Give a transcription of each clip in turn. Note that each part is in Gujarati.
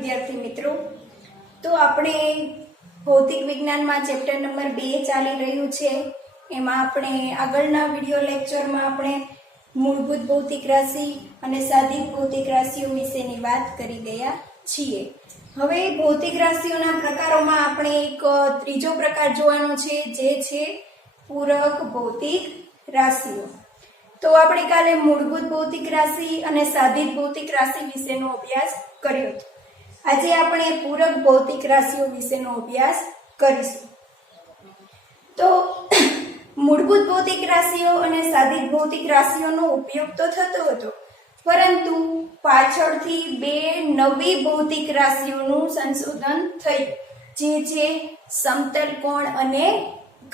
વિદ્યાર્થી મિત્રો, તો આપણે ભૌતિક વિજ્ઞાનમાં ચેપ્ટર નંબર 2 ચાલી રહ્યું છે. એમાં આપણે આગળના વિડિયો લેક્ચરમાં આપણે મૂળભૂત ભૌતિક રાશિ અને સાદિક ભૌતિક રાશિઓ વિશેની વાત કરી ગયા છીએ. હવે ભૌતિક રાશિઓના પ્રકારોમાં આપણે એક ત્રીજો પ્રકાર જોવાનો છે, જે છે પૂરક ભૌતિક રાશિઓ. તો આપણે કાલે મૂળભૂત ભૌતિક રાશિ અને સાદિક ભૌતિક રાશિ વિશેનો અભ્યાસ કર્યો હતો. આજે આપણે પૂરક ભૌતિક રાશિઓ વિશેનો અભ્યાસ કરીશું. તો મૂળભૂત ભૌતિક રાશિઓ અને સાદિક ભૌતિક રાશિઓનો ઉપયોગ તો થતો હતો, પરંતુ પાછળથી બે નવી ભૌતિક રાશિઓનું સંશોધન થયું, જે છે સમતલ કોણ અને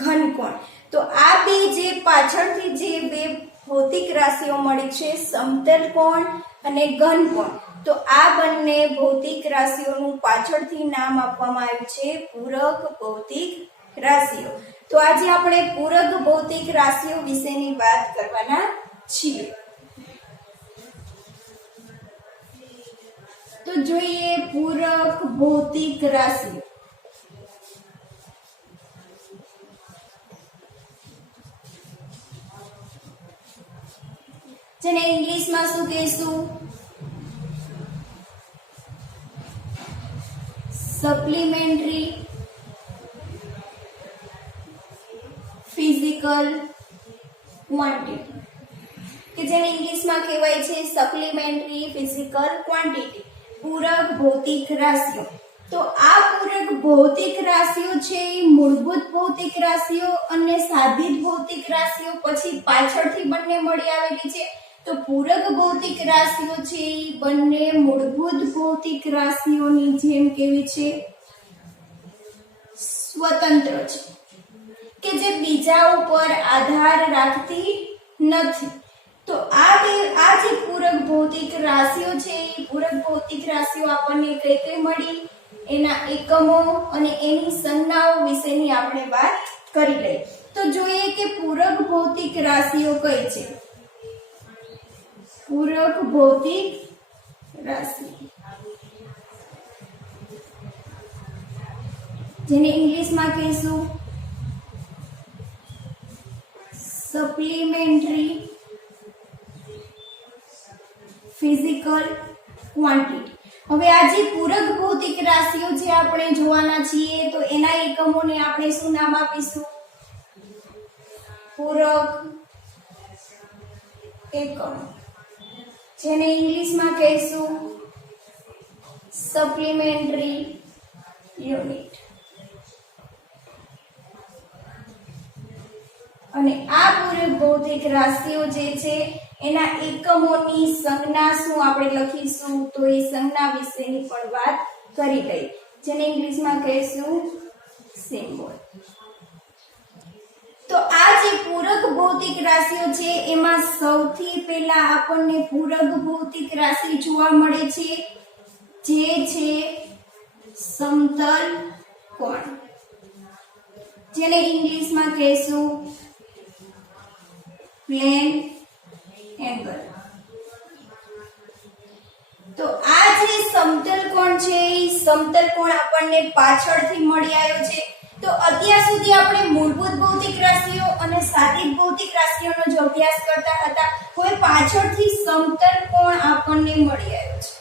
ઘન કોણ. તો આ બે જે પાછળથી જે બે ભૌતિક રાશિઓ મળી છે, સમતલ કોણ અને ઘન કોણ, તો આ બંને ભૌતિક રાશિઓનું પાછળથી નામ આપવામાં આવ્યું છે પૂરક ભૌતિક રાશિઓ. તો આજે આપણે પૂરક ભૌતિક રાશિઓ વિશેની વાત કરવાના છીએ. તો જોઈએ પૂરક ભૌતિક રાશિઓ. જેને ઇંગ્લિશમાં શું કહીશું? સપ્લિમેન્ટરી ફિઝિકલ ક્વોન્ટિટી, કે જેને ઇંગ્લિશમાં કહેવાય છે સપ્લિમેન્ટરી ફિઝિકલ ક્વોન્ટિટી, પૂરક ભૌતિક રાશિઓ. તો આ પૂરક ભૌતિક રાશિઓ છે એ મૂળભૂત ભૌતિક રાશિઓ અને સાદિક ભૌતિક રાશિઓ પછી પાછળથી બંને મળી આવેલી છે. તો પૂરક ભૌતિક રાશિઓ છે એ બંને મૂળભૂત ભૌતિક રાશિઓની જેમ કેવી છે? સ્વતંત્ર છે, કે જે બીજા ઉપર આધાર રાખતી નથી. તો આ જે પૂરક ભૌતિક રાશિઓ છે એ પૂરક ભૌતિક રાશિઓ આપણને કઈ કઈ મળી, એના એકમો અને એની સંજ્ઞાઓ વિશેની આપણે વાત કરી લઈએ. તો જોઈએ કે પૂરક ભૌતિક રાશિઓ કઈ છે. પૂરક ભૌતિક રાશિ, જેને ઇંગ્લિશમાં કહીશું સપ્લિમેન્ટરી ફિઝિકલ ક્વોન્ટિટી. હવે આ જે પૂરક ભૌતિક રાશિઓ જે આપણે જોવાના છીએ, તો એના એકમોને આપણે શું નામ આપીશું? પૂરક એકમ, જેને ઇંગ્લિશમાં કહીશું સપ્લિમેન્ટરી યુનિટ. અને આ પૂરક ભૌતિક રાશિઓ જે છે એના એકમોની સંજ્ઞા શું આપણે લખીશું? તો એ સંજ્ઞા વિશેની પણ વાત કરી લઈએ, જેને ઇંગ્લિશમાં કહીશું સિમ્બોલ. તો આ જે પૂરક ભૌતિક રાશિઓ છે એમાં સૌથી પહેલા આપણને પૂરક ભૌતિક રાશિ જોવા મળે છે, જે છે સમતલ કોણ, જેને ઇંગ્લિશમાં કહીશું પ્લેન એંગલ. તો આ જે સમતલ કોણ છે એ સમતલ કોણ આપણને પાછળથી મળી આવ્યો છે. તો અત્યાર સુધી આપણે મૂળભૂત ભૌતિક રાશિઓ અને સાદિક ભૌતિક રાશિઓનો જો અભ્યાસ કરતા હતા, હવે પાછળથી સમતલ કોણ આપણને મળી આવ્યો છે.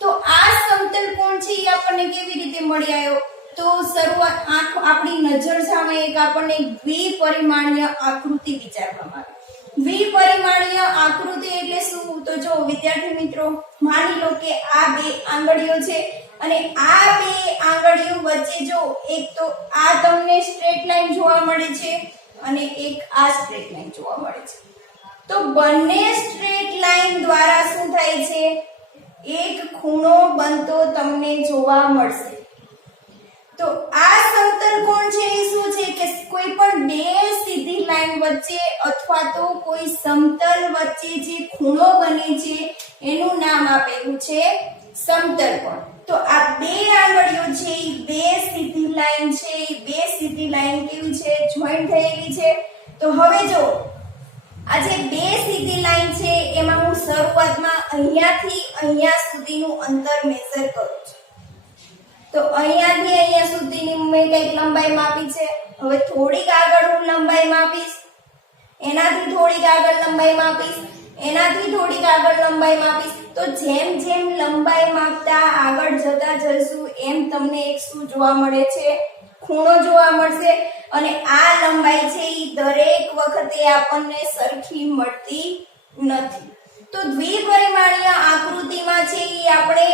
તો આ સમતલ કોણ છે એ આપણને કેવી રીતે મળી આવ્યો? તો શરૂઆત આપણી નજર સામે એક આપણને દ્વિપરિમાણીય આકૃતિ વિચારવામાં આવી. દ્વિપરિમાણીય આકૃતિ એટલે શું? તો જો વિદ્યાર્થી મિત્રો, માની લો કે આ બે આંગળીઓ છે અને આ બે આંગળીઓ વચ્ચે જો એક તો આ તમને સ્ટ્રેટ લાઈન જોવા મળે છે અને એક આ સ્ટ્રેટ લાઈન જોવા મળે છે. તો બંને સ્ટ્રેટ લાઈન દ્વારા શું થાય છે? એક ખૂણો બનતો તમને જોવા મળશે. તો આ સમતલ કોણ છે એ શું છે કે કોઈ પણ બે સીધી લાઈન વચ્ચે અથવા તો કોઈ સમતલ વચ્ચે જે ખૂણો બને છે એનું નામ આપેલું છે સમતલ કોણ. તો આ બે આંગળીઓ છે એ બે સીધી લાઈન છે, એ બે સીધી લાઈન કેવી છે? જોઈન્ટ થયેલી છે. તો હવે જો આ જે બે સીધી લાઈન છે એમાં હું શરૂઆતમાં અહીંયાથી અહીંયા સુધીનું અંતર મેઝર કરું છું. તો અહીંયાથી અહીંયા સુધીની મેં કંઈક લંબાઈ માપી છે. હવે થોડીક આગળ હું લંબાઈ માપીશ, એનાથી થોડીક આગળ લંબાઈ માપીશ, એનાથી થોડીક આગળ લંબાઈ માપીશ. તો જેમ જેમ લંબાઈ માપતા આગળ જતા જશું એમ તમને એક શું જોવા મળે છે? ખૂણો જોવા મળશે. અને આ લંબાઈ છે એ દરેક વખતે આપણને સરખી મળતી નથી. તો દ્વિપરિમાણીય આકૃતિમાં છે એ આપણે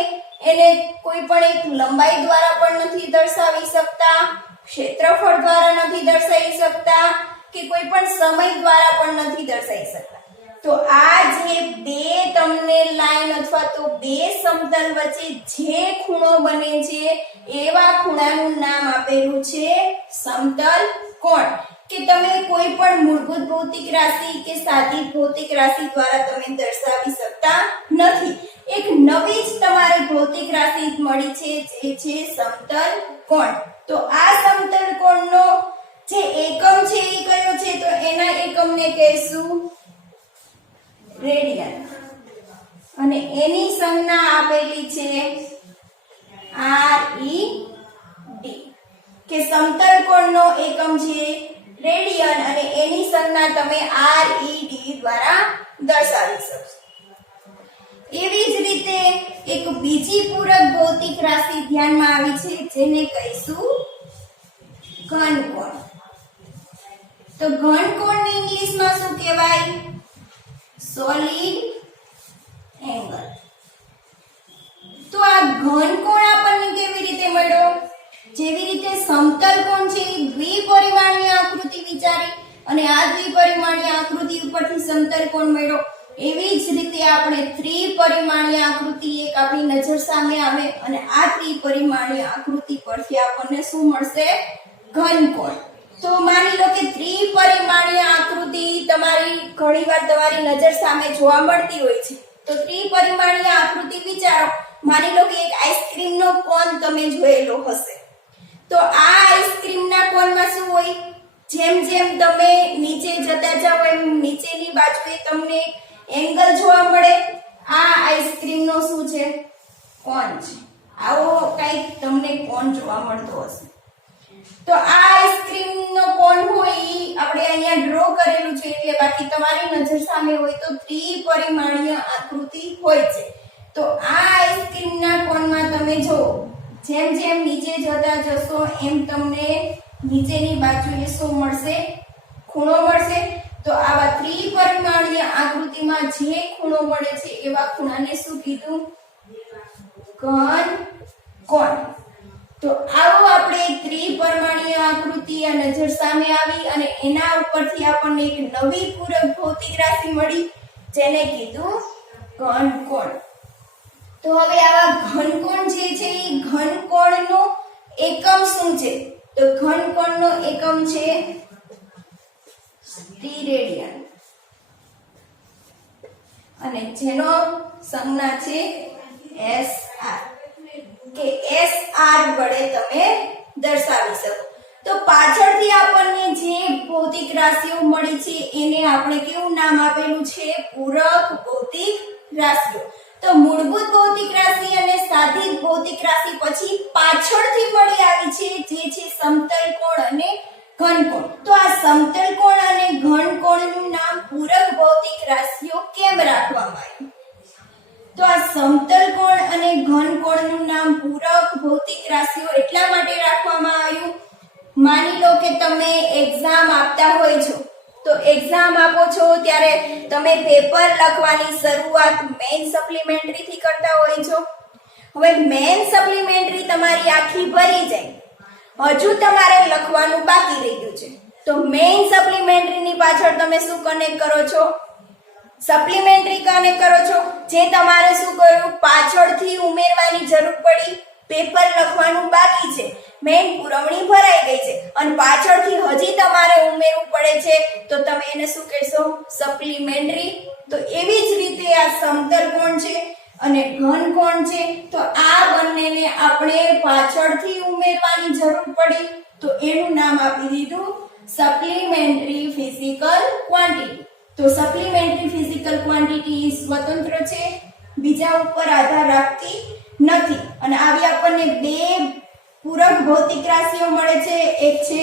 એને કોઈ પણ એક લંબાઈ દ્વારા પણ નથી દર્શાવી શકતા, ક્ષેત્રફળ દ્વારા નથી દર્શાવી શકતા, કે કોઈ પણ સમય દ્વારા પણ નથી દર્શાવી શકતા. તો આ જે બે તમને લાઈન અથવા તો બે સમતલ વચ્ચે જે ખૂણો બને છે એવા ખૂણાનું નામ આપેલું છે સમતલ કોણ. કે તમે કોઈ પણ મૂળભૂત ભૌતિક રાશિ કે સાદી ભૌતિક રાશિ દ્વારા તમે દર્શાવી શકતા નથી. એક નવી જ તમારે ભૌતિક રાશિ મળી છે જે છે સમતલ કોણ. તો આ સમતલ કોણનો જે એકમ છે એ કયો છે? તો એના એકમને કહેશું રેડિયન. અને એની સંજ્ઞા આપેલી છે RED. કે સમતલ કોણનો એકમ છે રેડિયન અને એની સંજ્ઞા તમે RED દ્વારા દર્શાવી શકશો. એવી જ રીતે એક બીજી પૂરક ભૌતિક રાશિ ધ્યાનમાં આવી છે જેને કહીશું ઘનકોણ. તો ઘનકોણને ઇંગ્લિશમાં શું કહેવાય? Solid angle. તો આ ઘનકોણ આપણને કેવી રીતે મળ્યો? જેવી રીતે સમતલ કોણ છે એ દ્વિપરિમાણીય આકૃતિ વિચારી અને આ દ્વિપરિમાણીય આકૃતિ ઉપરથી સમતલ કોણ મળ્યો, એવી જ રીતે આપણે ત્રિપરિમાણીય આકૃતિ એક આપણી નજર સામે આવે અને આ ત્રિપરિમાણીય આકૃતિ પરથી આપણને શું મળશે? ઘનકોણ. તો માની લો કે ત્રિપરિમાણીય આકૃતિ તમારી ઘણીવાર તમારી નજર સામે જોવા મળતી હોય છે. તો ત્રિપરિમાણીય આકૃતિ વિચારો, માની લો કે એક આઈસ્ક્રીમનો કોન તમે જોયેલો હશે. તો આ આઈસ્ક્રીમના કોનમાં શું હોય? જેમ જેમ તમે નીચે જતા જાઓ એમ નીચેની બાજુએ તમને એંગલ જોવા મળે. આ આઈસ્ક્રીમનો શું છે? કોન છે. આવો કંઈક તમને કોન જોવા મળતો હશે. તો આ આઈસ્ક્રીમનો કોન હોય ઈ આપણે અહીંયા ડ્રો કરેલું છે એટલે બાકી તમારી નજર સામે હોય તો ત્રિપરિમાણીય આકૃતિ હોય છે. તો આ આઈસ્ક્રીમના કોનમાં તમે જો જેમ જેમ નીચે જતા જશો એમ તમને નીચેની બાજુએ શું મળશે? ખૂણો મળશે. તો આવા ત્રિપરિમાણીય આકૃતિમાં જે ખૂણો મળે છે એવા ખૂણાને શું કીધું? ઘનકોણ. તો આવો આપણે ત્રિપરિમાણીય આકૃતિ આ નજર સામે આવી અને એના ઉપરથી આપણને એક નવી પૂરક ભૌતિક રાશિ મળી જેને કીધું ઘનકોણ. તો હવે આવા ઘનકોણ જે છે એ ઘનકોણનો એકમ શું છે? તો ઘનકોણનો એકમ છે સ્ટીરેડિયન અને જેનો સંજ્ઞા છે SR. કે SR વડે તમે દર્શાવી શકો. તો પાછળથી આપણને જે ભૌતિક રાશિઓ મળી છે એને આપણે કેવું નામ આપેલું છે? પૂરક ભૌતિક રાશિઓ. તો મૂળભૂત ભૌતિક રાશિ અને સાદી ભૌતિક રાશિ પછી પાછળથી મળી આવી છે જે છે સમતલ કોણ અને ઘનકોણ. તો આ સમતલ કોણ અને ઘનકોણનું નામ પૂરક ભૌતિક રાશિઓ કેમ રાખવામાં આવ્યું? તો આ સમતલ કોણ અને ઘનકોણનું નામ પૂરક ભૌતિક રાશિઓ એટલા માટે રાખવામાં આવ્યું. માની લો કે તમે એક્ઝામ આપતા હોય છો, તો એક્ઝામ આપો છો ત્યારે તમે પેપર લખવાની શરૂઆત મેઇન સપ્લિમેન્ટરી થી કરતા હોય છો. હવે મેઇન સપ્લિમેન્ટરી તમારી આખી ભરી જાય, હજુ તમારે લખવાનું બાકી રહી ગયું છે. તો મેઇન સપ્લિમેન્ટરી ની પાછળ તમે શું કનેક્ટ કરો છો? સપ્લિમેન્ટરી કનેક્ટ કરો છો. જે તમારે શું કર્યું? પાછળથી ઉમેરવાની જરૂર પડી. પેપર લખવાનું બાકી છે, મેઇન પુરવણી ભરાઈ ગઈ છે અને પાછળથી હજી તમારે ઉમેરવું પડે છે, તો તમે એને શું કહેશો? સપ્લિમેન્ટરી. તો એવી જ રીતે આ સમતલ કોણ છે અને ઘનકોણ છે. તો આ બંનેને આપણે પાછળથી ઉમેરવાની જરૂર પડી તો એનું નામ આપી દીધું સપ્લિમેન્ટરી ફિઝિકલ ક્વોન્ટિટી. તો સપ્લિમેન્ટરી ફિઝિકલ ક્વોન્ટિટી સ્વતંત્ર છે, બીજા ઉપર આધાર રાખતી નથી. અને આવી આપણને બે પૂરક ભૌતિક રાશિઓ મળે છે. એક છે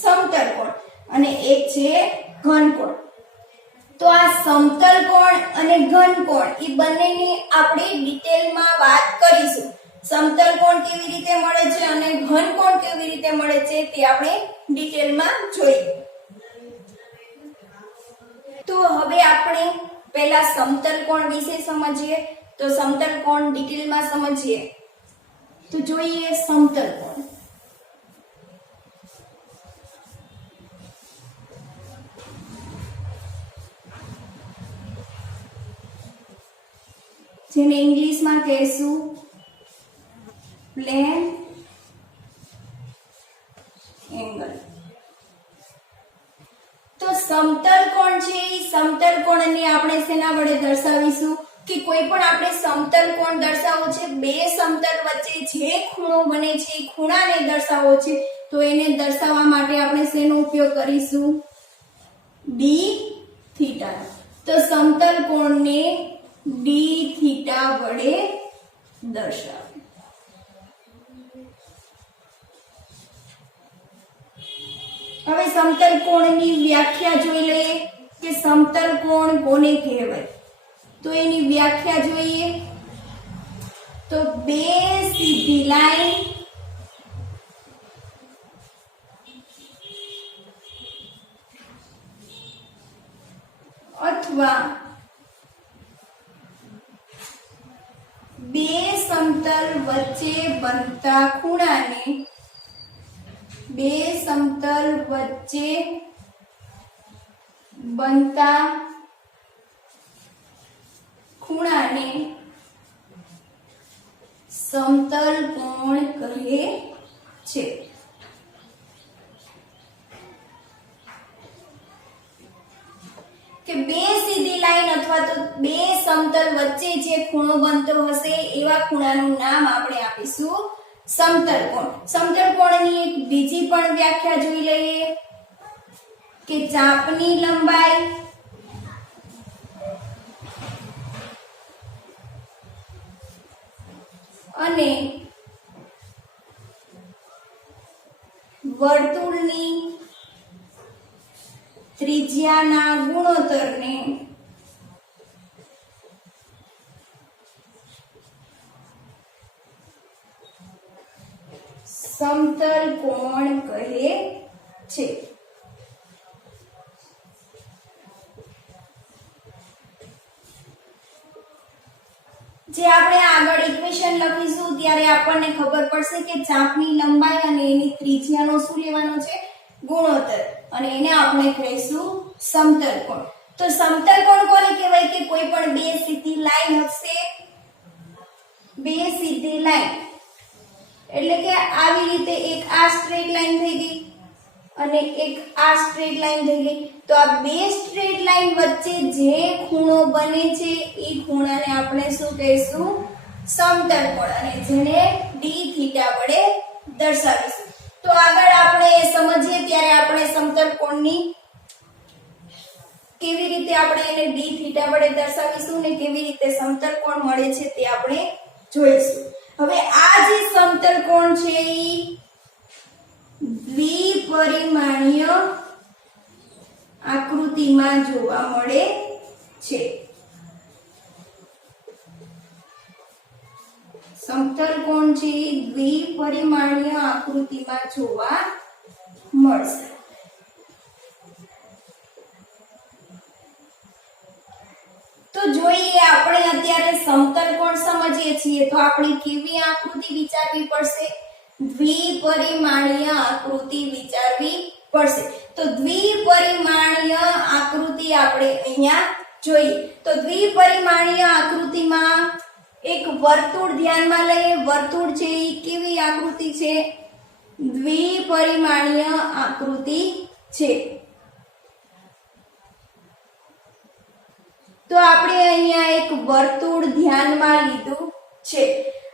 સમતલ કોણ અને એક છે ઘન કોણ. તો આ સમતલ કોણ અને ઘન કોણ એ બંનેની આપણે ડિટેલમાં વાત કરીશું. સમતલ કોણ કેવી રીતે મળે છે અને ઘન કોણ કેવી રીતે મળે છે તે આપણે ડિટેલમાં જોઈએ. તો હવે આપણે પહેલા સમતલ કોણ વિશે સમજીએ. તો સમતલ કોણ ડિટેલમાં સમજીએ તો જોઈએ સમતલ કોણ. જેને ઇંગ્લિશમાં કહેશું પ્લેન એંગલ. તો સમતલ કોણ છે એ સમતલ કોણને આપણે શેના વડે દર્શાવીશું કે કોઈ પણ આપણે સમતલ કોણ દર્શાવવો છે, બે સમતલ વચ્ચે જે ખૂણો બને છે એ ખૂણાને દર્શાવવો છે. તો એને દર્શાવવા માટે આપણે શેનો ઉપયોગ કરીશું? D theta. તો સમતલ કોણને ડી થીટા વડે દર્શાવો. હવે સમતલ કોણની વ્યાખ્યા જોઈ લઈએ કે સમતલ કોણ કોને કહેવાય. તો એની વ્યાખ્યા જોઈએ તો બે સીધી લાઈન અથવા બે સમતલ વચ્ચે બનતા ખૂણાને બે સમતલ વચ્ચે બનતા ખૂણાને સમતલ કોણ કહે છે. કે બે સીધી લાઈન અથવા તો બે સમતલ વચ્ચે જે ખૂણો બનતો હશે એવા ખૂણાનું નામ આપણે આપીશું સમતલ કોણ. સમતલ કોણની એક બીજી પણ વ્યાખ્યા જોઈ લઈએ કે ચાપની લંબાઈ અને વર્તુળની ત્રિજ્યાના ગુણોત્તરને સમતલ કોણ કહે છે. જે આપણે આગળ ઇક્વેશન લખીશું ત્યારે આપણને ખબર પડશે કે ચાપની લંબાઈ અને એની ત્રિજ્યાનો શું લેવાનો છે? ગુણોત્તર. અને એને આપણે કહીશું સમતલ કોણ. તો સમતલ કોણ કોને કહેવાય કે કોઈ પણ બે સીધી લાઈન હશે, બે સીધી લાઈન એટલે કે આવી રીતે એક આ સ્ટ્રેટ લાઈન થઈ ગઈ અને એક આ સ્ટ્રેટ લાઈન થઈ ગઈ. તો આ બે સ્ટ્રેટ લાઈન વચ્ચે જે ખૂણો બને છે એ ખૂણાને આપણે શું કહીશું? સમતલ કોણ. અને જેને ડી થીટા વડે દર્શાવીશું. તો આગળ આપણે સમજીએ ત્યારે આપણે સમતલ કોણની કેવી રીતે આપણે એને ડી થીટા વડે દર્શાવીશું ને કેવી રીતે સમતલ કોણ મળે છે તે આપણે જોઈશું. હવે આ જે સમતલ કોણ છે એ દ્વિપરિમાણીય આકૃતિમાં જોવા મળે છે. સમતલ કોણ છે દ્વિપરિમાણીય આકૃતિમાં જોવા મળશે. તો જોઈએ આપણે અત્યારે સમતલ કોણ સમજીએ છીએ તો આપણે કેવી આકૃતિ વિચારવી પડશે? દ્વિપરિમાણીય આકૃતિ વિચારવી પડશે. તો દ્વિપરિમાણીય આકૃતિ આપણે અહીંયા જોઈએ. તો દ્વિપરિમાણીય આકૃતિમાં એક વર્તુળ ધ્યાનમાં લઈએ. વર્તુળ છે એ કેવી આકૃતિ છે? દ્વિપરિમાણીય આકૃતિ છે. તો આપણે અહીંયા એક વર્તુળ ધ્યાનમાં લીધું છે.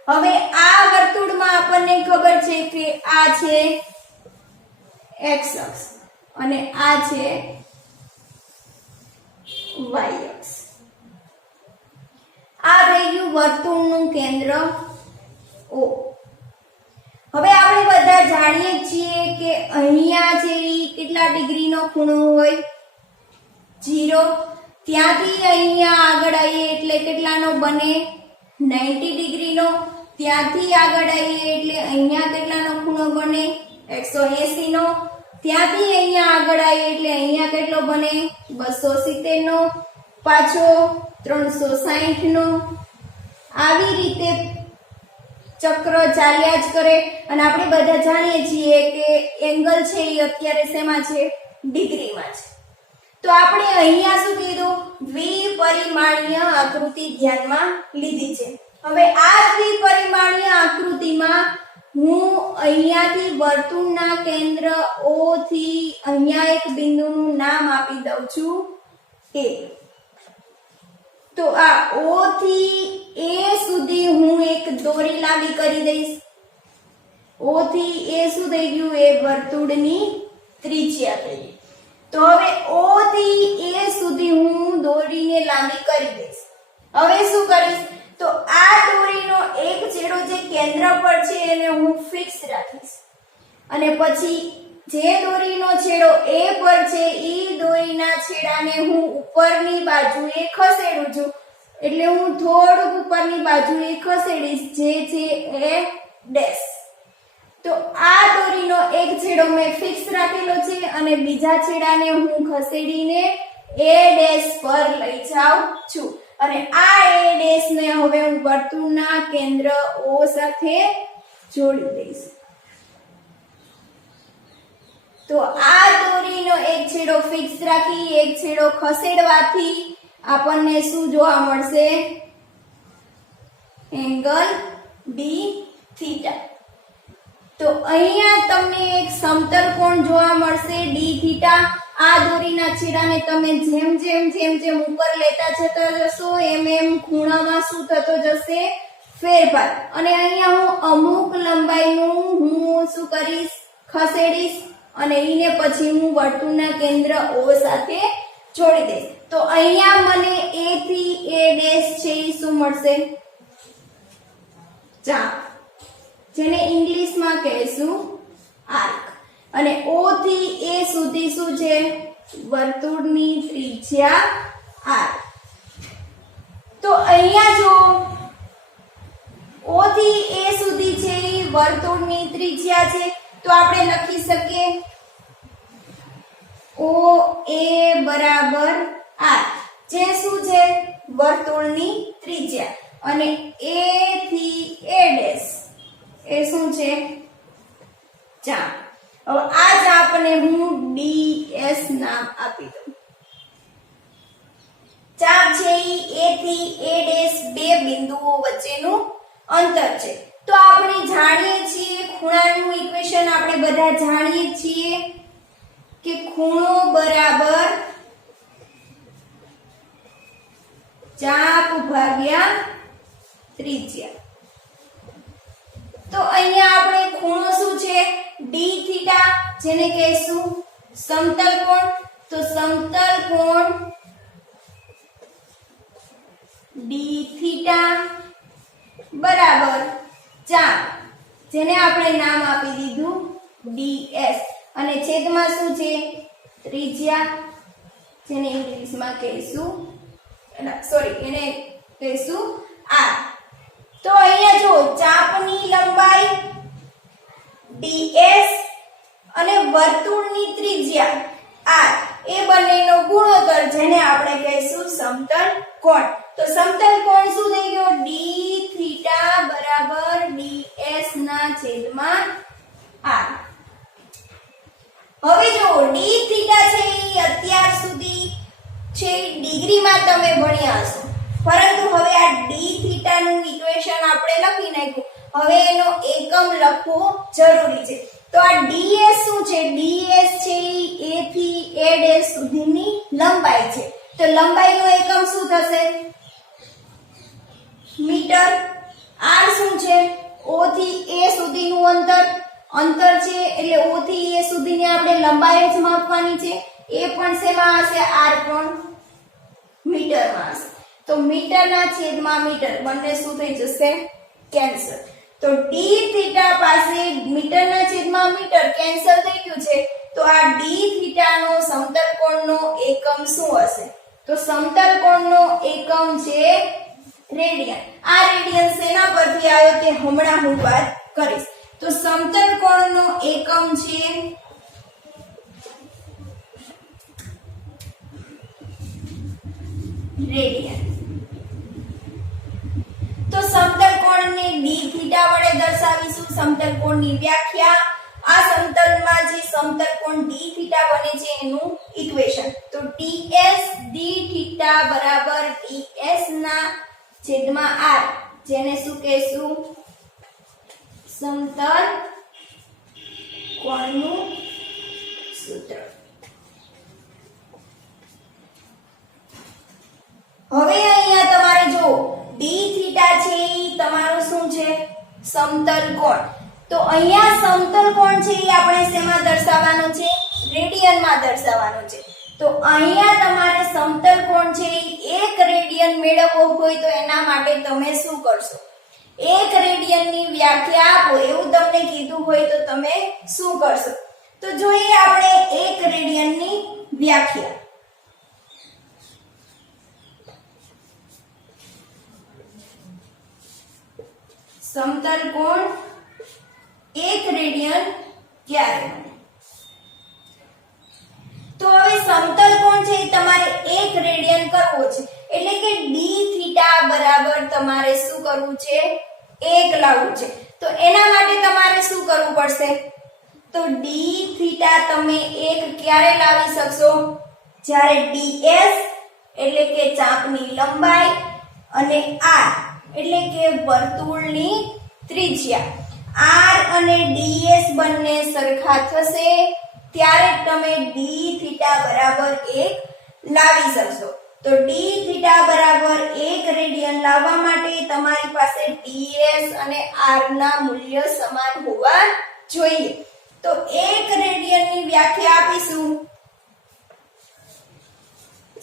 હવે આ વર્તુળમાં આપણને ખબર છે કે આ છે x અક્ષ અને આ છે y અક્ષ. આ રહી ગયું વર્તુળનું કેન્દ્ર O. હવે આપણે બધા જાણીએ છીએ કે અહીંયા છે ઈ કેટલા ડિગ્રીનો ખૂણો હોય 0. ત્યાંથી અહીંયા આગળ આવીએ એટલે કેટલાનો બને 90 ડિગ્રીનો. ત્યાંથી આગળ આવીએ એટલે અહીંયા કેટલાનો ખૂણો બને 180 નો. ત્યાંથી અહીંયા આગળ આવીએ એટલે અહીંયા કેટલો બને 270 નો, પાછો 360 નો. આવી રીતે ચક્ર ચાલ્યા જ કરે. અને આપણે બધા જાણીએ છીએ કે એંગલ છે એ અત્યારે શેમાં છે ડિગ્રીમાં છે. તો આપણે અહીંયા શું કીધું દ્વિપરિમાણીય આકૃતિ ધ્યાનમાં લીધી છે. હવે આ દ્વિપરિમાણીય આકૃતિમાં હું અહીંયાથી વર્તુળના કેન્દ્ર O થી અહીંયા એક બિંદુનું નામ આપી દઉં છું A. તો આ O થી A સુધી હું એક દોરી લાંબી કરી દઈશ. O થી A શું થઈ ગયું એ વર્તુળની ત્રિજ્યા થઈ ગઈ. તો હવે O થી A સુધી હું દોરીને લાંબી કરી દઈશ. હવે શું કરીશ તો આ દોરીનો એક છેડો જે કેન્દ્ર પર છે એને હું ફિક્સ રાખીશ અને પછી જે દોરીનો છેડો A પર છે એ દોરીના છેડાને હું ઉપરની બાજુએ ખસેડું છું. એટલે હું થોડુંક ઉપરની બાજુએ ખસેડીશ જે છે A ડેશ. તો આ દોરીનો એક છેડો મેં ફિક્સ રાખેલો છે અને બીજા છેડાને હું ખસેડીને A ડેશ પર લઈ જાઉં છું અને આ A ડેશ ને હવે હું વર્તુળના કેન્દ્ર O સાથે જોડી દઈશ. તો આ દોરીનો એક છેડો ફિક્સ રાખી એક છેડો ખસેડવાથી આપણને શું જોવા મળશે એંગલ D થીટા. તો અહીંયા તમને એક સમતલ કોણ જોવા મળશે D થીટા. આ દોરીના છેડાને તમે જેમ જેમ ઉપર લેતા જતા જશો એમ ખૂણામાં શું થતો જશે ફેરફાર. અને અહીંયા હું અમુક લંબાઈનું હું શું કરીશ ખસેડીશ અને એને પછી હું વર્તુળના કેન્દ્ર O સાથે જોડી દઈશ. તો અહીંયા મને A થી A ડેશ છે એ શું મળશે ચાપ, જેને ઇંગ્લિશમાં કહેશું આર્ક. અને O થી A સુધી શું છે વર્તુળની ત્રિજ્યા R. તો અહીંયા જો O થી A સુધી છે એ વર્તુળની ત્રિજ્યા છે તો આપણે લખી શકીએ OA બરાબર R, જે શું છે વર્તુળની ત્રિજ્યા. અને A થી A ડેશ એ શું છે ચાપ. હવે આ ચાપને હું DS નામ આપી દઉં. ચાપ છે એ A થી A ડેશ બે બિંદુઓ વચ્ચેનું અંતર છે. તો આપણે જાણીએ છીએ ખૂણાનું ઇક્વેશન આપણે બધા જાણીએ છીએ કે ખૂણો બરાબર ચાપ ભાગ્યા ત્રિજ્યા. તો અહીંયા આપણે ખૂણો શું છે D થીટા, જેને કહેશું સમતલ કોણ. તો સમતલ કોણ D થીટા બરાબર ચાપ, જેને આપણે નામ આપી દીધું DS. અને છેદમાં શું છે ત્રિજ્યા, જેને ઇંગ્લિશમાં કહીશું એને કહીશું R. તો અહીંયા જો ચાપની લંબાઈ DS અને વર્તુળની ત્રિજ્યા R એ બંનેનો ગુણોત્તર, જેને આપણે કહીશું સમતલ કોણ. તો સમતલ કોણ શું થઈ ગયો D થીટા બરાબર DS ના છેદમાં R. હવે જો D થીટા છે એ અત્યાર સુધી છે ડિગ્રીમાં તમે ભણ્યા હશો, પરંતુ હવે આ D થીટા નું ઇક્વેશન આપણે લખી નાખ્યું. હવે એનો એકમ લખવો જરૂરી છે. તો આ DS શું છે DS છે A થી A ડેશ સુધીની લંબાઈ છે. તો લંબાઈનો એકમ શું થશે મીટર. R શું છે O થી A સુધીનું અંતર છે એટલે O થી A સુધીની આપણે લંબાઈ જ માપવાની છે. એ પણ શેમાં હશે R પણ મીટરમાં હશે. તો મીટરના છેદમાં મીટર બંને શું થઈ જશે કેન્સલ. તો d થીટા પાસે મીટરના છેદમાં મીટર કેન્સલ થઈ ગયું છે. તો આ d થીટા નો સમતલ કોણનો એકમ શું હશે? તો સમતલ કોણનો એકમ છે રેડિયન. આ રેડિયન શેના પરથી આવ્યો તે હમણાં હું વાત કરીશ. તો સમતલ કોણનો એકમ છે રેડિયન. તો સમતલ કોણને d થીટા વડે દર્શાવીશું. સમતલ કોણની વ્યાખ્યા આ સમતલમાં જે સમતલ કોણ d થીટા બને છે એનું ઇક્વેશન. તો ts d થીટા બરાબર ds ના છેદમાં r, જેને શું કહેશું સમતલ કોણનું સૂત્ર. હવે અહીંયા તમારે જો d થીટા છે ઈ તમારું શું છે સમતલ કોણ. તો અહીંયા સમતલ કોણ છે ઈ આપણે શેમાં દર્શાવવાનો છે રેડિયનમાં દર્શાવવાનો છે. તો અહીંયા તમારે સમતલ કોણ છે ઈ 1 રેડિયન મેળવવો હોય તો એના માટે તમે શું કરશો? 1 રેડિયનની વ્યાખ્યા આપો એવું તમને કીધું હોય તો તમે શું કરશો? તો જોઈએ આપણે 1 રેડિયનની વ્યાખ્યા. સમતલ કોણ 1 રેડિયન ક્યારે બને? તો હવે સમતલ કોણ છે તમારે 1 રેડિયન કરવો છે એટલે કે d થીટા બરાબર તમારે શું કરવું છે 1 લાવવું છે. તો એના માટે તમારે શું કરવું પડશે? તો d થીટા તમે 1 ક્યારે લાવી શકશો? જ્યારે ds એટલે કે ચાપની લંબાઈ અને r એટલે કે વર્તુળની ત્રિજ્યા r અને ds બંને સરખા થશે ત્યારે તમે d થીટા બરાબર 1 લાવી શકશો. તો d થીટા બરાબર 1 રેડિયન લાવવા માટે તમારી પાસે ds અને r ના મૂલ્ય સમાન હોવા જોઈએ. તો 1 રેડિયનની વ્યાખ્યા આપીશું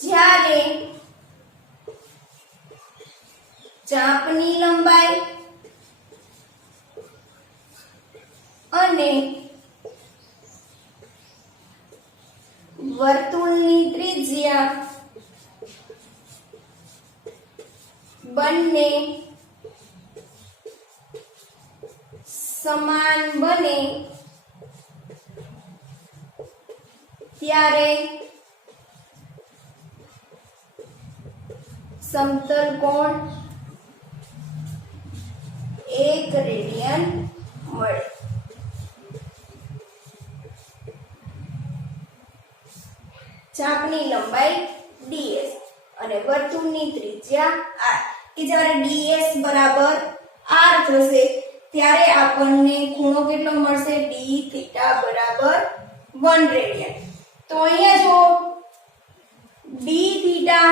જ્યારે ચાપની લંબાઈ અને વર્તુળની ત્રિજ્યા બંને સમાન બને ત્યારે સમતલ કોણ 1 રેડિયન મળે. ચાપની લંબાઈ ds અને વર્તુળની ત્રિજ્યા r કે જ્યારે ds બરાબર r થશે ત્યારે આપણને ખૂણો કેટલો મળશે? d થીટા બરાબર 1 રેડિયન. તો અહીંયા જો d થીટા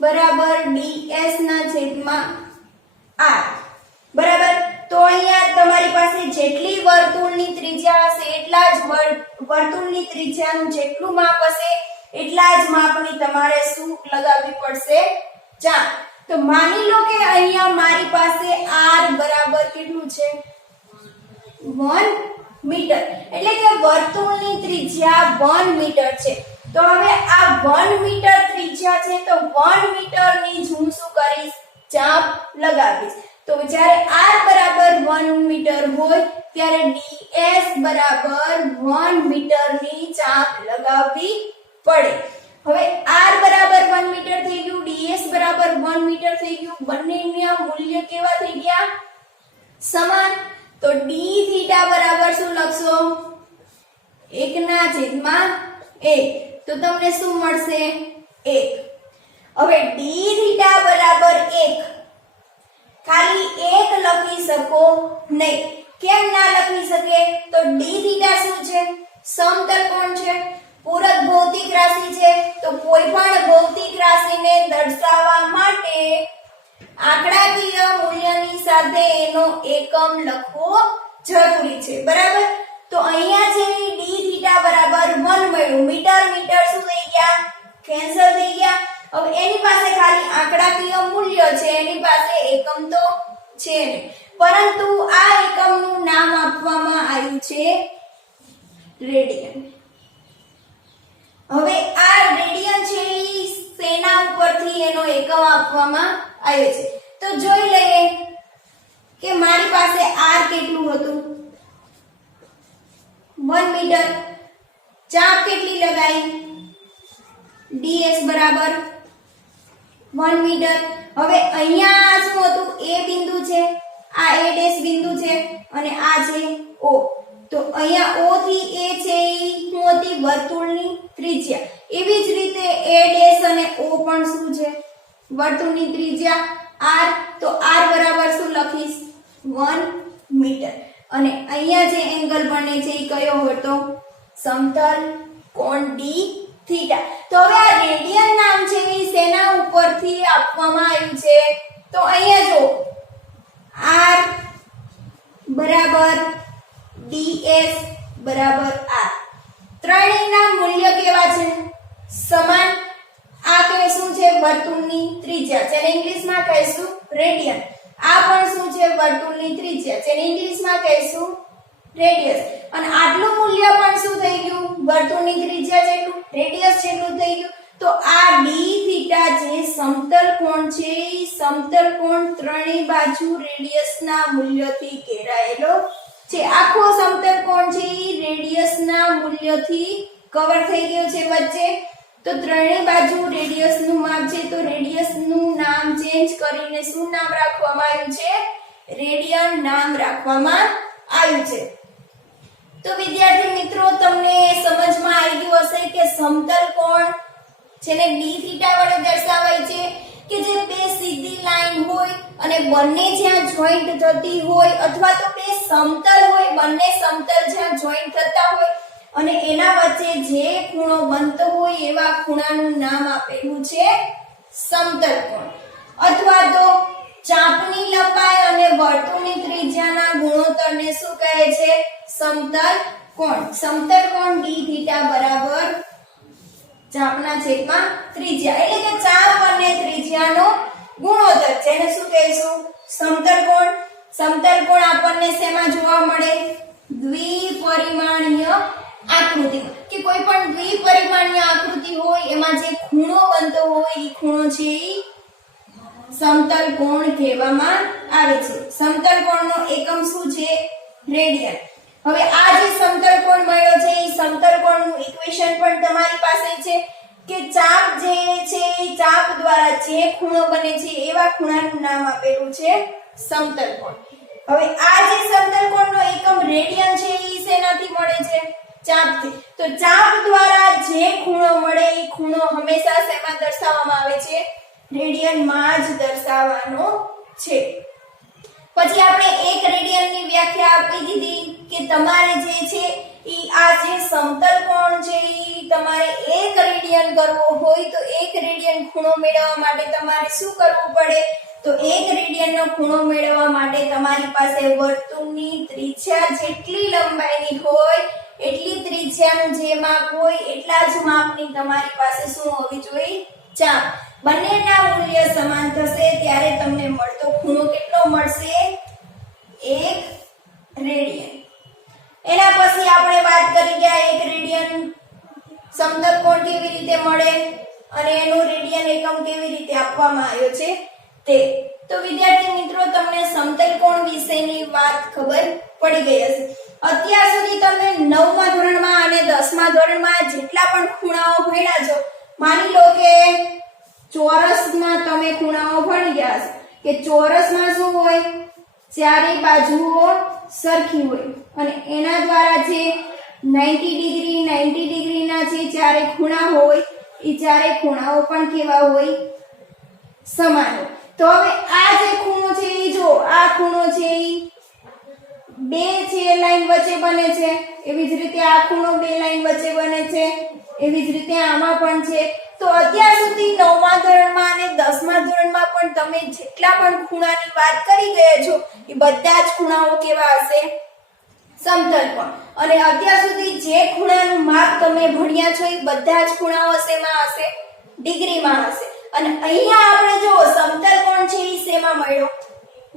બરાબર ds ના છેદમાં r બરાબર. તો અહીંયા તમારી પાસે જેટલી વર્તુળની ત્રિજ્યા હશે એટલા જ વર્તુળની ત્રિજ્યાનું જેટલું માપ હશે એટલા જ માપની તમારે શું લગાવવી પડશે? ચાપ. તો માની લો કે અહીંયા મારી પાસે r બરાબર કેટલું છે 1 મીટર એટલે કે વર્તુળની ત્રિજ્યા 1 મીટર છે. તો હવે આ 1 મીટર ત્રિજ્યા છે તો 1 મીટરની જ હું શું કરીશ? ચાપ લગાવીશ. તો જ્યારે r બરાબર 1 મીટર હોય ત્યારે ds બરાબર 1 મીટરની ચાપ લગાવવી પડે. હવે r બરાબર 1 મીટર થઈ ગયું, ds બરાબર 1 મીટર થઈ ગયું. બંનેના મૂલ્ય કેવા થઈ ગયા? સમાન. તો d થીટા બરાબર શું લખશો? 1/1. તો તમને શું મળશે? 1. હવે d થીટા બરાબર 1 ખાલી 1 લખી શકો નહીં. કેમ ના લખી શકે? તો d થીટા શું છે? સમતલ કોણ છે, પૂરક ભૌતિક રાશિ છે. તો કોઈ પણ ભૌતિક રાશિને દર્શાવવા માટે આંકડાકીય મૂલ્યની સાથે એનો એકમ લખવો જરૂરી છે. બરાબર. તો અહીંયા છે d થીટા બરાબર 1 મળ્યું. મીટર મીટર શું થઈ ગયા? કેન્સલ થઈ ગયા. હવે એની પાસે છે નહીં, પરંતુ આ એકમનું નામ આપવામાં આવ્યું છે રેડિયન. હવે આ રેડિયન છે એ શેના ઉપરથી એનો એકમ આપવામાં આવ્યો છે? તો જોઈ લઈએ કે મારી પાસે r કેટલું હતું, 1 મીટર. ચાપ કેટલી લગાઈ? ds બરાબર 1 મીટર. હવે અહીંયા શું હતું? a બિંદુ છે, આ a ડેશ બિંદુ છે અને આ છે o. તો અહીંયા o થી a છે એ શું હતી? વર્તુળની ત્રિજ્યા. એવી જ રીતે a ડેશ અને o પણ શું છે? વર્તુળની ત્રિજ્યા r. તો r બરાબર શું લખીશ? 1 મીટર. અને અહીંયા જે એંગલ બને છે એ કયો હતો? સમતલ કોણ d થીટા. તો હવે આ રેડિયન નામ છે એ શેના ઉપરથી આપવામાં આવ્યું છે? તો અહીંયા જો r બરાબર ds બરાબર r. ત્રણેયના મૂલ્ય કેવા છે? સમાન. આ કે શું છે? વર્તુળની ત્રિજ્યા, જેને ઇંગ્લિશમાં કહીશું રેડિયન. આ પણ શું છે? વર્તુળની ત્રિજ્યા, જેને ઇંગ્લિશમાં કહીશું રેડિયસ. અને આટલું મૂલ્ય પણ શું થઈ ગયું? વર્તુળની ત્રિજ્યા જેટલું, રેડિયસ જેટલું થઈ ગયું. તો આ d થીટા જે સમતલ કોણ છે એ સમતલ કોણ ત્રણેય બાજુ રેડિયસના મૂલ્યથી ઘેરાયેલો છે. આખો સમતલ કોણ છે એ રેડિયસના મૂલ્યથી કવર થઈ ગયો છે વચ્ચે. તો ત્રણેય બાજુ રેડિયસનું માપ છે, તો રેડિયસનું નામ ચેન્જ કરીને શું નામ રાખવામાં આવ્યું છે? રેડિયન નામ રાખવામાં આવ્યું છે. તો વિદ્યાર્થી મિત્રો, તમને સમજમાં આવી ગયું હશે કે સમતલ કોણ જેને d થીટા વડે દર્શાવાય છે કે જે બે સીધી લાઈન હોય અને બંને જ્યાં જોઈન્ટ થતી હોય, અથવા તો બે સમતલ હોય, બંને સમતલ જ્યાં જોઈન્ટ થતા હોય અને એના વચ્ચે જે ખૂણો બનતો હોય એવા ખૂણાનું નામ આપેલું છે સમતલ કોણ. અથવા તો ચાપની લંબાઈ અને વર્તુળની ત્રિજ્યાના ગુણોત્તરને શું કહે છે? સમતલ કોણ. સમતલ કોણ d થીટા બરાબર ચાપના છેદમાં ત્રિજ્યા, એટલે કે ચાપ અને ત્રિજ્યાનો ગુણોત્તર, જેને શું કહીશું? સમતલ કોણ. સમતલ કોણ આપણને શેમાં જોવા મળે? દ્વિપરિમાણીય આકૃતિમાં. કે કોઈ પણ દ્વિપરિમાણીય આકૃતિ હોય એમાં જે ખૂણો બનતો હોય એ ખૂણો છે એ સમતલ કોણ કહેવામાં આવે છે. સમતલ કોણનો એકમ શું છે? રેડિયન. હવે આ જે સમતલ કોણ મળ્યો છે એ સમતલ કોણનું ઇક્વેશન પણ તમારી પાસે છે કે ચાપ જે છે એ ચાપ દ્વારા જે ખૂણો બને છે એવા ખૂણાનું નામ આપેલું છે સમતલ કોણ. હવે આ જે સમતલ કોણનો એકમ રેડિયન છે એ શેનાથી મળે છે? ચાપથી. તો ચાપ દ્વારા જે ખૂણો મળે એ ખૂણો હંમેશા શેમાં દર્શાવવામાં આવે છે? રેડિયનમાં જ દર્શાવવાનો છે. પછી આપણે એક રેડિયનની વ્યાખ્યા આપી દીધી કે તમારે જે છે ઈ આ જે સમતલ કોણ છે ઈ તમારે 1 રેડિયન કરવો હોય તો 1 રેડિયન ખૂણો મેળવવા માટે તમારે શું કરવું પડે? તો 1 રેડિયનનો ખૂણો મેળવવા માટે તમારી પાસે વર્તુળની ત્રિજ્યા જેટલી લંબાઈની હોય એટલી ત્રિજ્યાનું જે માપ હોય એટલા જ માપની તમારી પાસે શું હોવી જોઈએ? ચાપ. બંનેના મૂલ્ય સમાન થશે ત્યારે તમને મળતો ખૂણો કેટલો મળશે? 1 રેડિયન. એના પછી આપણે વાત કરી કે આ 1 રેડિયન સમતલ કોણ કેવી રીતે મળે અને એનો રેડિયન એકમ કેવી રીતે આપવામાં આવ્યો છે તે. તો વિદ્યાર્થી મિત્રો, તમને સમતલ કોણ વિશેની વાત ખબર પડી ગઈ હશે. અત્યાર સુધી તમે 9મા ધોરણમાં અને 10મા ધોરણમાં જેટલા પણ ખૂણાઓ ભણ્યા છો, માની લો કે ચોરસમાં તમે ખૂણાઓ ભણી ગયા હશે કે ચોરસમાં શું હોય? ચારે બાજુઓ સરખી હોય અને એના દ્વારા જે 90 ડિગ્રીના જે ચારે ખૂણા હોય એ ચારે ખૂણાઓ પણ કેવા હોય? સમાન હોય. તો હવે આ જે ખૂણો છે એ જો આ ખૂણો છે એ બે છે લાઈન વચ્ચે બને છે, એવી જ રીતે આ ખૂણો બે લાઈન વચ્ચે બને છે, એવી જ રીતે આમાં પણ છે. તો અત્યાર સુધી 9મા ધોરણમાં અને 10મા ધોરણમાં પણ તમે જેટલા પણ ખૂણાની વાત કરી ગયા છો એ બધા જ ખૂણાઓ કેવા હશે? સમતલ કોણ. અને અત્યાર સુધી જે ખૂણાનું માપ તમે ભણ્યા છો એ બધા જ ખૂણાઓ શેમાં હશે? ડિગ્રીમાં હશે. અને અહીંયા આપણે જો સમતલ કોણ છે એ શેમાં મળ્યો?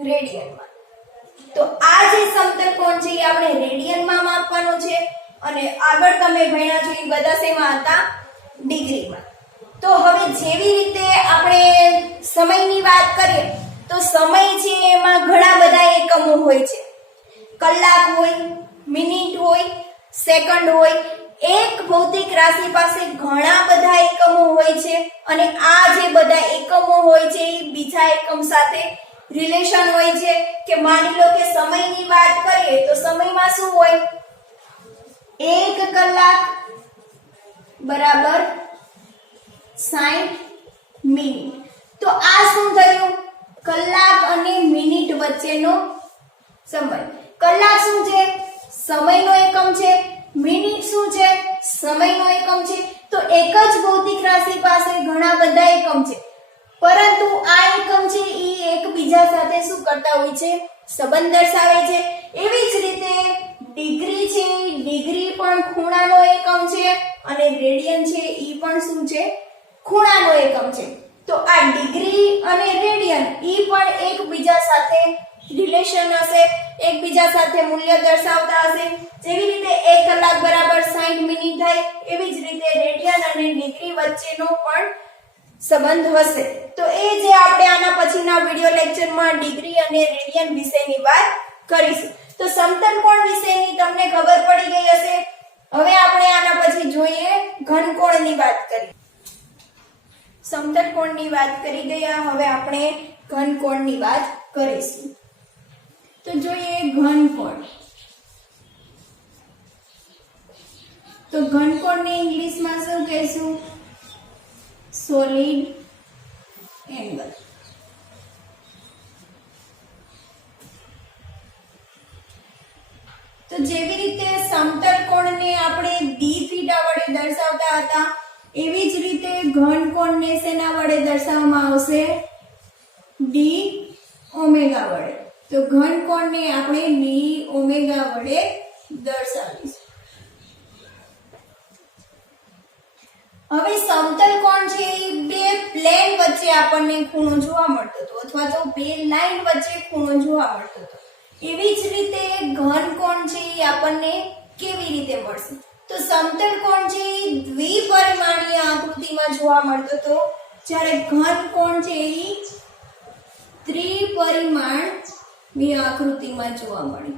રેડિયનમાં. તો આ જે સમતલ કોણ છે એ આપણે રેડિયનમાં માપવાનો છે અને આગળ તમે ભણ્યા છો એ બધા શેમાં હતા? ડિગ્રીમાં. તો હવે જેવી રીતે આપણે સમયની વાત કરીએ તો સમય છે એમાં ઘણા બધા એકમો હોય છે. કલાક હોય, મિનિટ હોય, સેકન્ડ હોય. એક ભૌતિક રાશિ પાસે ઘણા બધા એકમો હોય છે અને આ જે બધા એકમો હોય છે એ બીજા એકમ સાથે રિલેશન હોય છે. કે માની લો કે સમયની વાત કરીએ તો સમયમાં શું હોય? 1 કલાક બરાબર 60 મિનિટ. તો આ શું થયું? કલાક અને મિનિટ વચ્ચેનો સમય. કલાક શું છે? સમયનો એકમ છે. મિનિટ શું છે? સમયનો એકમ છે. તો એક જ ભૌતિક રાશિ પાસે ઘણા બધા એકમ છે, પરંતુ આ એકમ છે એ એકબીજા સાથે શું કરતા હોય છે? સંબંધ દર્શાવે છે. એવી જ રીતે ડિગ્રી છે, ડિગ્રી પણ ખૂણાનો એકમ છે અને રેડિયન છે એ પણ શું છે? ખૂણાનો એકમ છે. તો આ ડિગ્રી અને રેડિયન એ પણ એકબીજા સાથે રિલેશન હશે, એકબીજા સાથે મૂલ્ય દર્શાવતા હશે. જેવી રીતે 1 કલાક બરાબર 60 મિનિટ થાય એવી જ રીતે રેડિયન અને ડિગ્રી વચ્ચેનો પણ સંબંધ હશે. તો એ જે આપણે આના પછીના વિડિયો લેક્ચરમાં ડિગ્રી અને રેડિયન વિશેની વાત કરીશું. તો સમતલ કોણ વિશેની તમને ખબર પડી ગઈ હશે. હવે આપણે આના પછી જોઈએ ઘનકોણની વાત કરીએ. સમતલ કોણની વાત કરી ગયા, હવે આપણે ઘનકોણની વાત કરીશું. તો જોઈએ ઘનકોણ. તો ઘનકોણને ઇંગ્લિશમાં શું કહેશું? Solid angle. તો જેવી રીતે સમતલ કોણને આપણે ડી થીટા વડે દર્શાવતા હતા એવી જ રીતે ઘનકોણને શેના વડે દર્શાવવામાં આવશે? ડી ઓમેગા વડે. તો ઘનકોણને આપણે ડી ઓમેગા વડે દર્શાવીશું. હવે સમતલ કોણ છે એ બે પ્લેન વચ્ચે આપણને ખૂણો જોવા મળતો હતો અથવા તો બે લાઈન વચ્ચે ખૂણો જોવા મળતો હતો. એવી જ રીતે ઘનકોણ છે એ આપણને કેવી રીતે મળશે? તો સમતલ કોણ છે એ દ્વિપરિમાણીય આકૃતિમાં જોવા મળતો હતો, જ્યારે ઘનકોણ છે એ ત્રિપરિમાણીય આકૃતિમાં જોવા મળે.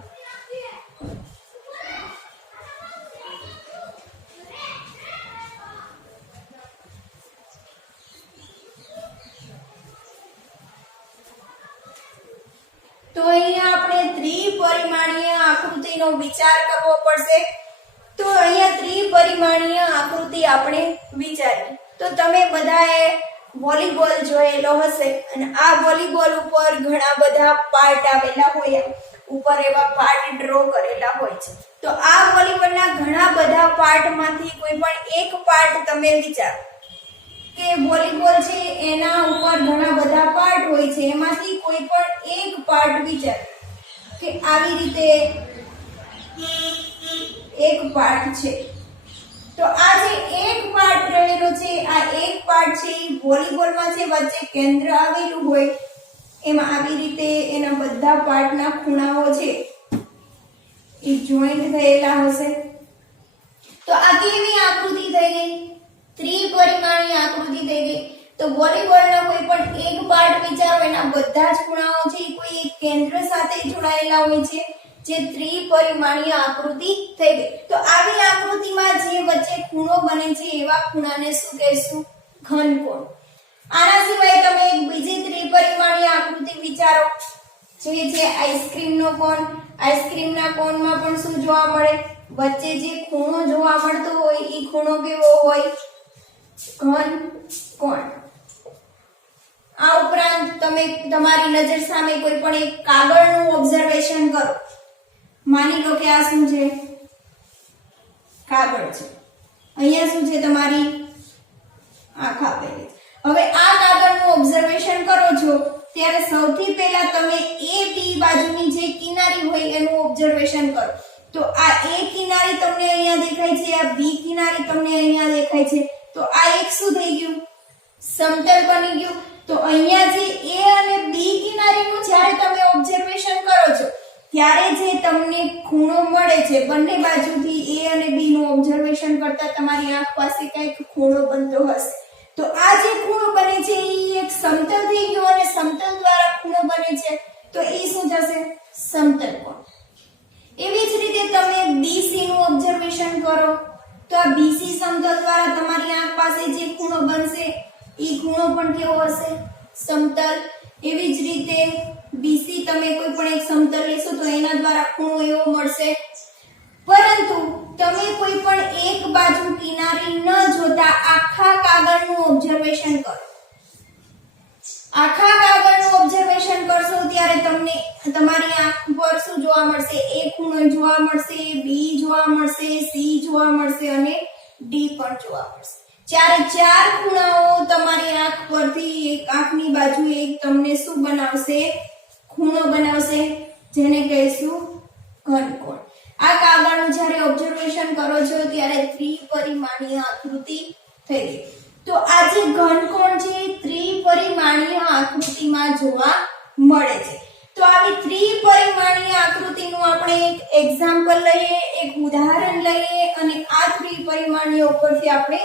તો અહીંયા આપણે ત્રિપરિમાણીય આકૃતિનો વિચાર કરવો પડશે. તો અહીંયા ત્રિપરિમાણીય આકૃતિ આપણે વિચારીએ તો તમે બધાએ વોલીબોલ જોયેલો હશે અને આ વોલીબોલ ઉપર ઘણા બધા પાર્ટ આવેલા હોય, ઉપર એવા પાર્ટ ડ્રો કરેલા હોય છે. તો આ વોલીબોલના ઘણા બધા પાર્ટમાંથી કોઈ પણ એક પાર્ટ તમે વિચારો કે વોલીબોલ છે એના ઉપર ઘણા બધા પાર્ટ હોય છે, એમાંથી કોઈ પણ એક પાર્ટ વિચારો કે આવી રીતે એક પાર્ટ છે. તો આ જે એક પાર્ટ રહેલો છે, આ એક પાર્ટ છે વોલીબોલમાં જે વચ્ચે કેન્દ્ર આવેલું હોય એમાં આવી રીતે એના બધા પાર્ટના ખૂણાઓ છે એ જોઈન્ટ થયેલા હશે. તો આ કેવી આકૃતિ થઈ ગઈ? ત્રિપરિમાણીય આકૃતિ થઈ ગઈ. તો વોલીબોલનો કોઈ પણ એક પાર્ટ વિચારો, એના બધા જ ખૂણાઓ છે કોઈ એક કેન્દ્ર સાથે જોડાયેલા હોય છે, જે ત્રિપરિમાણીય આકૃતિ થઈ ગઈ. તો આવી આકૃતિમાં જે વચ્ચે ખૂણો બને છે એવા ખૂણાને શું કહેશું? ઘનકોણ. આના સિવાય તમે એક બીજી ત્રિપરિમાણીય આકૃતિ વિચારો, જે છે આઈસ્ક્રીમનો કોન. આઈસ્ક્રીમના કોનમાં પણ શું જોવા મળે? વચ્ચે જે ખૂણો જોવા મળતો હોય એ ખૂણો કેવો હોય? ઘનકોણ. આ ઉપરાંત તમે તમારી નજર સામે કોઈ પણ એક કાગળનું ઓબ્ઝર્વેશન કરો. માની લો કે આ શું છે? કાગળ છે. અહીંયા શું છે? તમારી આંખ આપેલી. હવે આ કાગળનું ઓબ્ઝર્વેશન કરો છો ત્યારે સૌથી પહેલા તમે એ બી બાજુની જે કિનારી હોય એનું ઓબ્ઝર્વેશન કરો. તો આ એ કિનારી તમને અહીંયા દેખાય છે, આ બી કિનારી તમને અહીંયા દેખાય છે. તો આ એક શું થઈ ગયું? સમતલ બની ગયું. તો અહીંયાથી એ અને બી કિનારીનું જ્યારે તમે ઓબ્ઝર્વેશન કરો છો ત્યારે જે તમને ખૂણો મળે છે, બંને બાજુથી એ અને બી નું ઓબ્ઝર્વેશન કરતા તમારી આંખ પાસે કંઈક ખૂણો બનતો હશે. તો આ જે ખૂણો બને છે એ એક સમતલ થઈ ગયો અને સમતલ દ્વારા ખૂણો બને છે તો એ શું થશે? સમતલ કોણ. એવી જ રીતે તમે BC નું ઓબ્ઝર્વેશન કરો તો આ BC સમતલ દ્વારા તમારી આંખ પાસે જે ખૂણો બનશે એ ખૂણો પણ કેવો હશે? સમતલ. એવી જ રીતે BC તમે કોઈ પણ એક સમતલ લેશો તો એના દ્વારા ખૂણો એવો મળશે. પરંતુ તમે કોઈ પણ એક બાજુ કિનારી ન જોતા આખા કાગળનું ઓબ્ઝર્વેશન કરો. આખા કાગળનું ઓબ્ઝર્વેશન કરશો ત્યારે તમને તમારી આંખ પર શું જોવા મળશે? A ખૂણો જોવા મળશે, B જોવા મળશે, C જોવા મળશે અને D પણ જોવા મળશે. ચાર ખૂણાઓ તમારી આંખ પરથી એક આંખની બાજુએ એક તમને શું બનાવશે? ખૂણો બનાવશે, જેને કહીશું ઘનકોણ. આ કાગળનું જ્યારે ઓબ્ઝર્વેશન કરો છો ત્યારે ત્રિપરિમાણીય આકૃતિ થઈ ગઈ. તો આ જે ઘનકોણ છે એ ત્રિપરિમાણીય આકૃતિમાં જોવા મળે છે. તો આવી ત્રિપરિમાણીય આકૃતિનું આપણે એક એક્ઝામ્પલ લઈએ, એક ઉદાહરણ લઈએ અને આ ત્રિપરિમાણીય ઉપરથી આપણે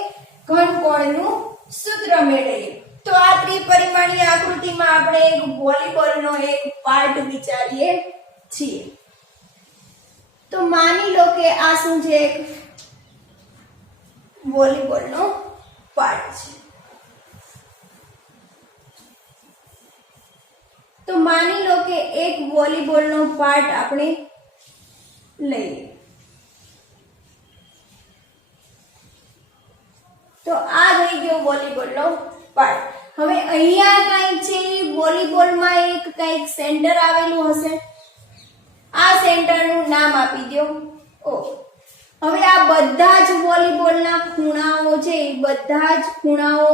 ઘનકોણનું સૂત્ર મેળવીએ. તો આ ત્રિપરિમાણીય આકૃતિમાં આપણે એક વોલીબોલનો એક પાર્ટ વિચારીએ છીએ. તો માની લો કે આ શું છે? એક વોલીબોલનો પાર્ટ છે. તો માની લો કે એક વોલીબોલનો પાર્ટ આપણે લઈએ. તો આ થઈ ગયો વોલીબોલનો પાર્ટ. હવે અહીંયા કંઈક છે વોલીબોલમાં એક કંઈક સેન્ટર આવેલું હશે. આ સેન્ટરનું નામ આપી દો O. હવે આ બધા જ વોલીબોલના ખૂણાઓ છે એ બધા જ ખૂણાઓ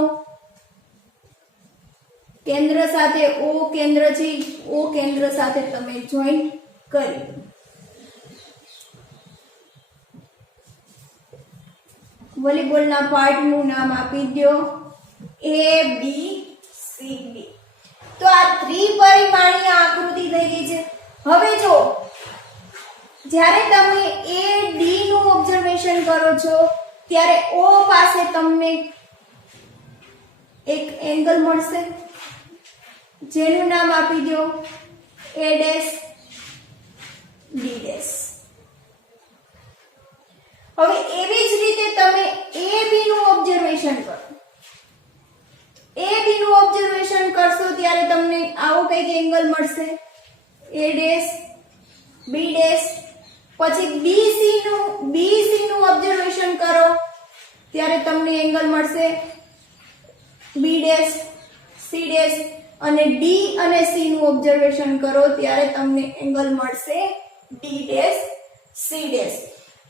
કેન્દ્ર સાથે O કેન્દ્ર છે, O કેન્દ્ર સાથે તમે જોઈન્ટ કરી દો. વોલીબોલના પાર્ટનું નામ આપી દો ABCD. તો આ ત્રિપરિમાણીય આકૃતિ થઈ ગઈ છે. હવે જો જ્યારે તમે AD નું ઓબ્ઝર્વેશન કરો છો ત્યારે O પાસે તમને એક એંગલ મળશે જેનું નામ આપી દો A' D'. હવે એવી જ રીતે તમે AB નું ઓબ્ઝર્વેશન કરો. AB નું ઓબ્ઝર્વેશન કરશો ત્યારે તમને આવો કંઈક એંગલ મળશે A', B'. પછી BC નું ઓબ્ઝર્વેશન કરો ત્યારે તમને એંગલ મળશે B', C' અને D અને C નું ઓબ્ઝર્વેશન કરો ત્યારે તમને એંગલ મળશે D', C'.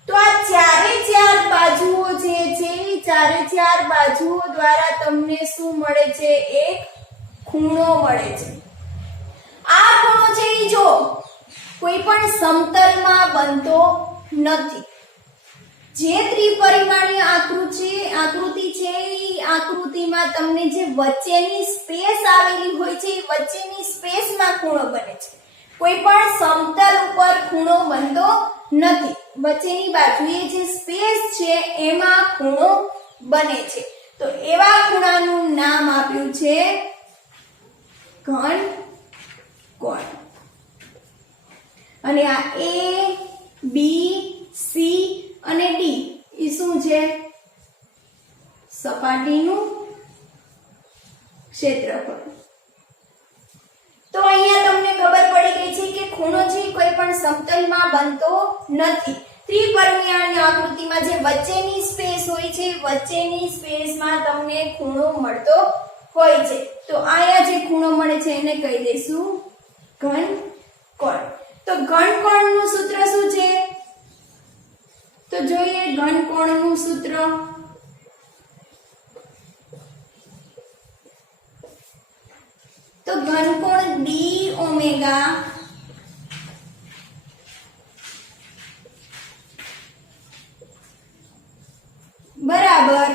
તો આ ચાર બાજુઓ જે છે એ ચાર બાજુઓ દ્વારા તમને શું મળે છે? એક ખૂણો મળે છે. આ ખૂણો છે એ જો કોઈ પણ સમતલમાં બનતો નથી. જે ત્રિપરિમાણીય આકૃતિ છે એ આકૃતિમાં તમને જે વચ્ચેની સ્પેસ આવેલી હોય છે એ વચ્ચેની સ્પેસમાં ખૂણો બને છે. કોઈ પણ સમતલ ઉપર ખૂણો બનતો નથી. વચ્ચેની બાજુએ જે સ્પેસ છે એમાં ખૂણો બને છે. તો એવા ખૂણાનું નામ આપ્યું છે ઘનકોણ. અને આ A, B, C અને D એ શું છે? સપાટીનું ક્ષેત્રફળ. તો અહીંયા તમને ખબર પડી ગઈ છે કે ખૂણો છે કોઈ પણ સમતલમાં બનતો નથી. ત્રિપરિમાણીય આકૃતિમાં જે વચ્ચેની સ્પેસ હોય છે વચ્ચેની સ્પેસમાં તમને ખૂણો મળતો હોય છે. તો અહીંયા જે ખૂણો મળે છે એને કહી દઈશું ઘનકોણ. તો ઘનકોણનું સૂત્ર શું છે? તો જોઈએ ઘનકોણનું સૂત્ર. તો ઘનકોણ D ઓમેગા બરાબર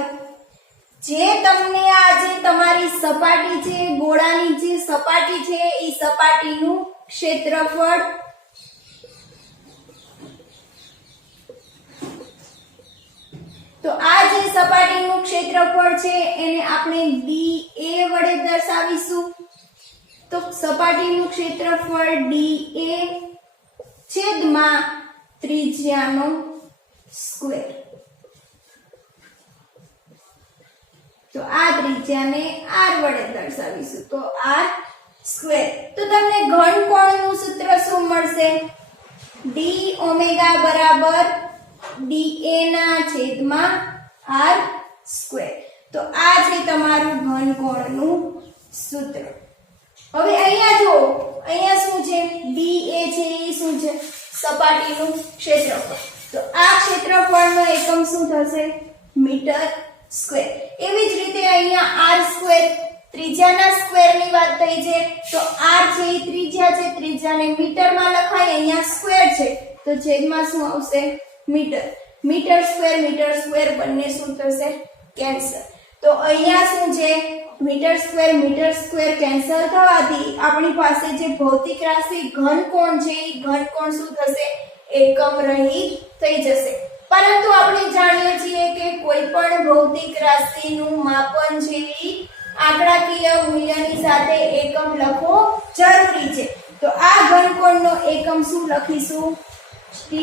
જે તમને આ જે તમારી સપાટી છે ગોળાની જે સપાટી છે એ સપાટીનું ક્ષેત્રફળ તો આ જે સપાટીનું ક્ષેત્રફળ છે એને આપણે dA વડે દર્શાવીશું તો સપાટીનું ક્ષેત્રફળ dA છેદમાં ત્રિજ્યાનો સ્ક્વેર તો આ ત્રિજ્યાને r વડે દર્શાવીશું તો r સ્ક્વેર તો તમને ઘનકોણનું સૂત્ર શું મળશે d ઓમેગા બરાબર dA ના છેદમાં r સ્ક્વેર તો આ છે તમારું ઘનકોણનું સૂત્ર હવે અહીંયા જો અહીંયા શું છે dA છે એ શું છે સપાટીનું ક્ષેત્રફળ તો આ ક્ષેત્રફળનો એકમ શું થશે મીટર સ્ક્વેર એવી જ રીતે અહીંયા r સ્ક્વેર ત્રિજ્યાના સ્ક્વેરની વાત થઈ છે તો r છે એ ત્રિજ્યા છે ત્રિજ્યાને મીટરમાં લખાય અહીંયા સ્ક્વેર છે તો છેદમાં શું આવશે મીટર સ્ક્વેર બંને શું થશે કેન્સલ તો અહીંયા શું છે મીટર સ્ક્વેર કેન્સલ થવાથી આપણી પાસે જે ભૌતિક રાશિ ઘનકોણ છે એ ઘનકોણ શું થશે એકમ રહિત થઈ જશે પરંતુ આપણે જાણીએ છીએ કે કોઈ પણ ભૌતિક રાશિનું માપન છે એ આંકડાકીય મૂલ્યની સાથે એકમ લખવો જરૂરી છે તો આ ઘનકોણનો એકમ શું લખીશું t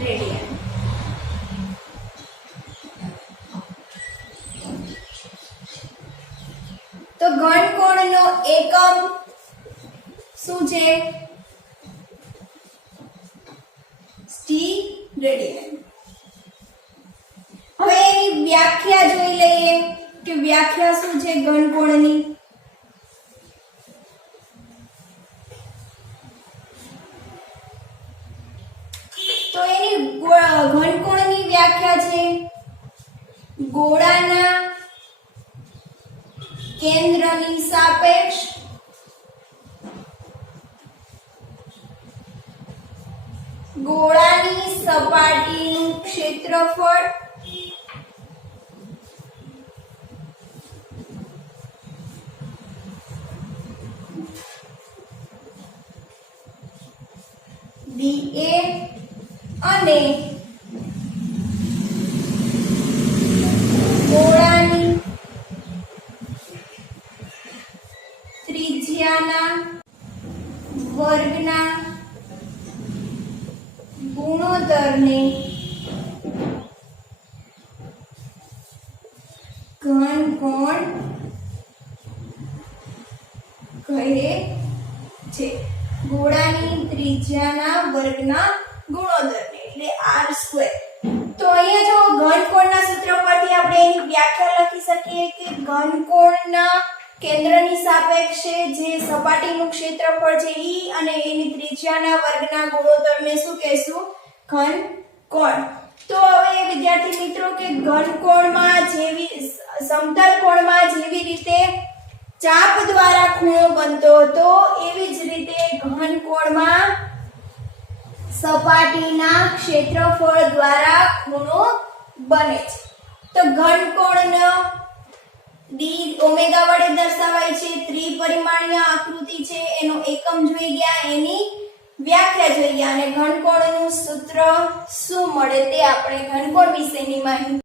રેડિયન તો ઘનકોણનો એકમ શું છે t રેડિયન હવે એની વ્યાખ્યા જોઈ લઈએ કે વ્યાખ્યા શું છે ઘનકોણની તો એની ઘનકોણની વ્યાખ્યા છે ગોળાના કેન્દ્રની સાપેક્ષ ગોળાની સપાટીનું ક્ષેત્રફળ dA અને ગોળાની ત્રિજ્યાના વર્ગના ગુણોત્તરને ઘનકોણ કહે છે ગોળાની ત્રિજ્યાના વર્ગના ગુણોત્તરને એટલે r સ્ક્વેર તો અહીંયા જો ઘનકોણના સૂત્ર પરથી આપણે એની વ્યાખ્યા લખી શકીએ કે ઘનકોણના કેન્દ્રની સાપેક્ષે જે સપાટીનું ક્ષેત્રફળ છે ઈ અને એની ત્રિજ્યાના વર્ગના ગુણોત્તરને શું કહેશું ઘનકોણ તો હવે વિદ્યાર્થી મિત્રો કે ઘનકોણમાં જેવી સમતલ કોણમાં જેવી રીતે ચાપ દ્વારા ખૂણો બનતો હતો એવી જ રીતે ઘનકોણમાં સપાટીના ક્ષેત્રફળ દ્વારા ખૂણો બને છે તો ઘનકોણનો d ઓમેગા વડે દર્શાવાય છે ત્રિપરિમાણીય આકૃતિ છે એનો એકમ જોઈ ગયા એની વ્યાખ્યા જોઈ ગયા અને ઘનકોણનું સૂત્ર શું મળે તે આપણે ઘનકોણ વિશેની માહિતી